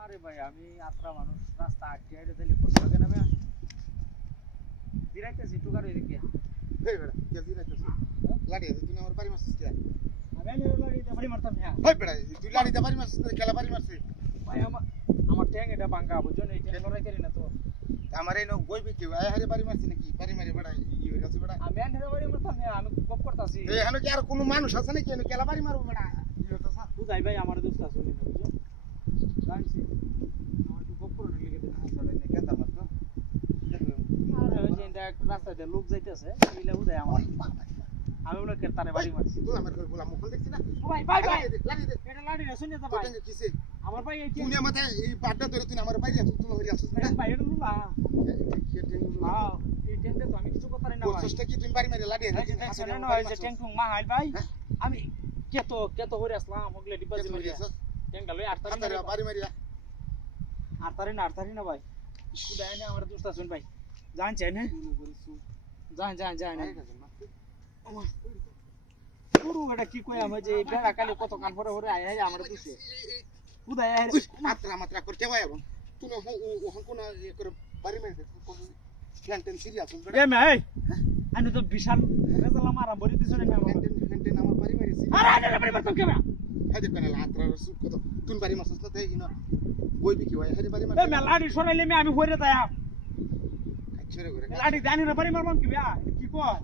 আরে ভাই আমি আত্রা মানুষ রাস্তা আটকে আইতে দিলে কষ্ট লাগে না আমি দিরাইতেছি টুকার এদিকে এই বেড়া কে দিরাইতেছিস লাড়ি আছে তুই আমার বাড়ি মারছিস কে আমি আনি লাড়িতে বাড়ি মারতাম হ্যাঁ ওই বেড়া তুই লাড়িতে বাড়ি মারছিস না খেলা বাড়ি মারছিস ভাই আমার ট্যাং এটা ভাঙা বুঝছো না এই ট্যাং লড়াই করি না তো আমার এই নক বই বিকে আয় হারে বাড়ি মারছিস নাকি বাড়ি মারি বেড়া ই হয়ে গেছে বেড়া আমি আনি বাড়ি মারতাম হ্যাঁ আমি কপ করতাছি এই এখানে কি আর কোনো মানুষ আছে নাকি এনে খেলা বাড়ি মারবো বেড়া ই হইতাছ বুঝাই ভাই আমার দোস্ত আছে বুঝছো জানছি আমার একটু কপ করে লিখে দিন আসলে নে কেতা মারতো আরে ওই যে এটা রাস্তাতে লোক যাইতেছে এইলা বুঝাই আমার আমি বলে কে তারে বাড়ি মারছি তুই আমার করে বলা মুখ দেখছিস না ভাই ভাই ভাই লাড়ি দে এটা লাড়ি না শুনে যা তোর ভাই সঙ্গে কিসে আমার ভাই এই তুই আমাতে এই বাড্ডা ধরে তুই আমার বাইরে আসছিস তুই হরি আসছিস বেড়া ভাই এটা লুলা কে টেন হ্যাঁ এই ট্যাংতে তো আমি কিছু করতে পারি না ভাই চেষ্টা কি তুমি বাড়ি মারি লাড়ি এই যে দেখছেন না এই যে ট্যাং টুং মাহাইল ভাই আমি কেতো হরে আসলাম ওগলে ডিবাজি মারি ট্যাংটা লই আটতারি হাতারে বাড়ি মারিয়া আটতারি না ভাই খুদাই না আমার দোস্ত আছেন ভাই জানছেন না জান পুরো এটা কি কই আমি যে বেড়া কালে কত কান পরে হরে আয় আমার দুসে খুদাই আয় মাত্রা করতে ভাই এবং তুই ওখান কোন করে বাড়ি মারি ক্যান্টেন সিরিয়াস এ ভাই আমি তো বিশাল রেজালা মারা বড়ি দিছ না আমার ক্যান্টেন আমার বাড়ি মারি আরে বাড়ি মারতাম কে হাই দেখ না হাতরা সুখ কত তুই বাড়ি মারছস না তাই কিনা বই বিকি ভাই হারি বাড়ি মারি এ মেলাডি সরাইলে আমি হরে তায়া কাছরে করে লাডি জানি না বাড়ি মারবাম কি বিয়া কি কয়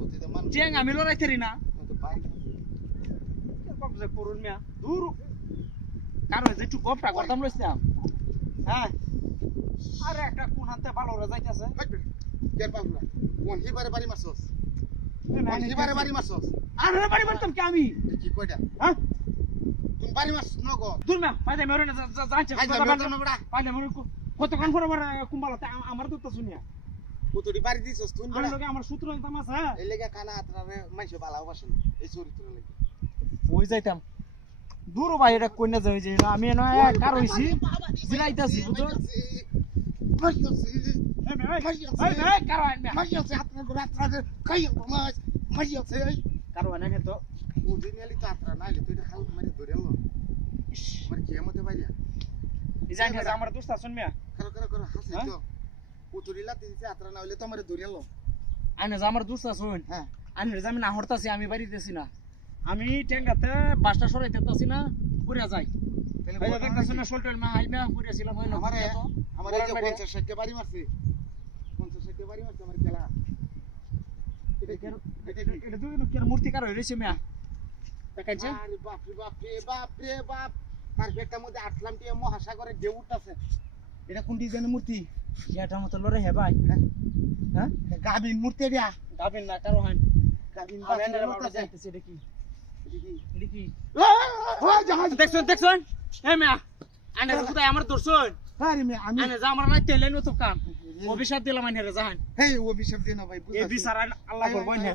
ওতে তো মানুষ ট্যাং আমি লড়াইতেরি না তো বাড়ি কবজে করুন মিয়া দূর কারণ যে একটু গপটা করতাম লইছিলাম হ্যাঁ আরে একটা কোন হাতে ভালো রে যাইতাছে কেন পাবনা কোন হিবারে বাড়ি মারছস কোন হিবারে বাড়ি মারছস আরে বাড়ি মারতাম কি আমি কি কয়টা হ্যাঁ তুই বাড়ি মারছস না গো দূর মিয়া পাইলে মরে না জানছে হাই যাবে তো না বড়া পাইলে মরে কত কান পরে কুম্বালাতে আমার তো শুনিয়া কতটি বাড়ি দিছস তুই আমার বড়া লগে আমার সূত্র একদম আছে এই লেগে কানা হাতরারে মাইছে বালাও বাসেন এই চরিত্র লাগি ওই যাইতাম দূর ভাই এটা কইনা যাই যে আমি না কার হইছি জিরাইতাছি বুঝছো মারিয়াছে এই ভাই কার আইন মিয়া মারিয়াছে হাতরা করে হাতরা খাই মাছ মারিয়াছে কার আইন তো ওদিনলি তো হাতরা নাইলে তুই এটা খাল মারি ধরে এলো আমার কি এমতে বাইরে এই জানি আমার দোস্ত আছেন মিয়া করো হাসি তো উতুরিলা তিনছে হাতরা না হইলে তো আমারে ধরে এলো আইনে আমার দোস্ত আছেন হ্যাঁ আইনে আমি না হরতাছি আমি বাড়িতেছি না আমি ট্যাঙ্গাতে বাসটা সরাইতেছি না পুরিয়া যাই এই যে দেখতেছেন না শোল্টার মা হাইমা পুরিয়াছিলাম হইলো আমারে এই যে 50 60 বাড়ি মারছি 50 60 বাড়ি মারছি আমার খেলা এটা দুই লোকের মূর্তি কার হইছে মিয়া দেখাইছে আরে বাপ রে বাপ তার বেটার মধ্যে আটলাম টিয়া মহাসাগরে ঢেউ উঠতাছে এটা কোন ডিজাইনের মূর্তি এটা মত লরে হে ভাই হ্যাঁ গাবিন মূর্তি দিয়া গাবিন না কারো হান গাবিন আমি এনে বাবা যাইতেছি এটা কি এটা কি ও জাহাজ দেখছন এই মিয়া আনে খুদাই আমার দর্শন আরে মে আমি আনে যা আমার না তেলেন তো কাম অভিশাপ দিলাম আনে রে জাহান হেই ও বিশপ দিনা ভাই এই বিচার আল্লাহ করবেন না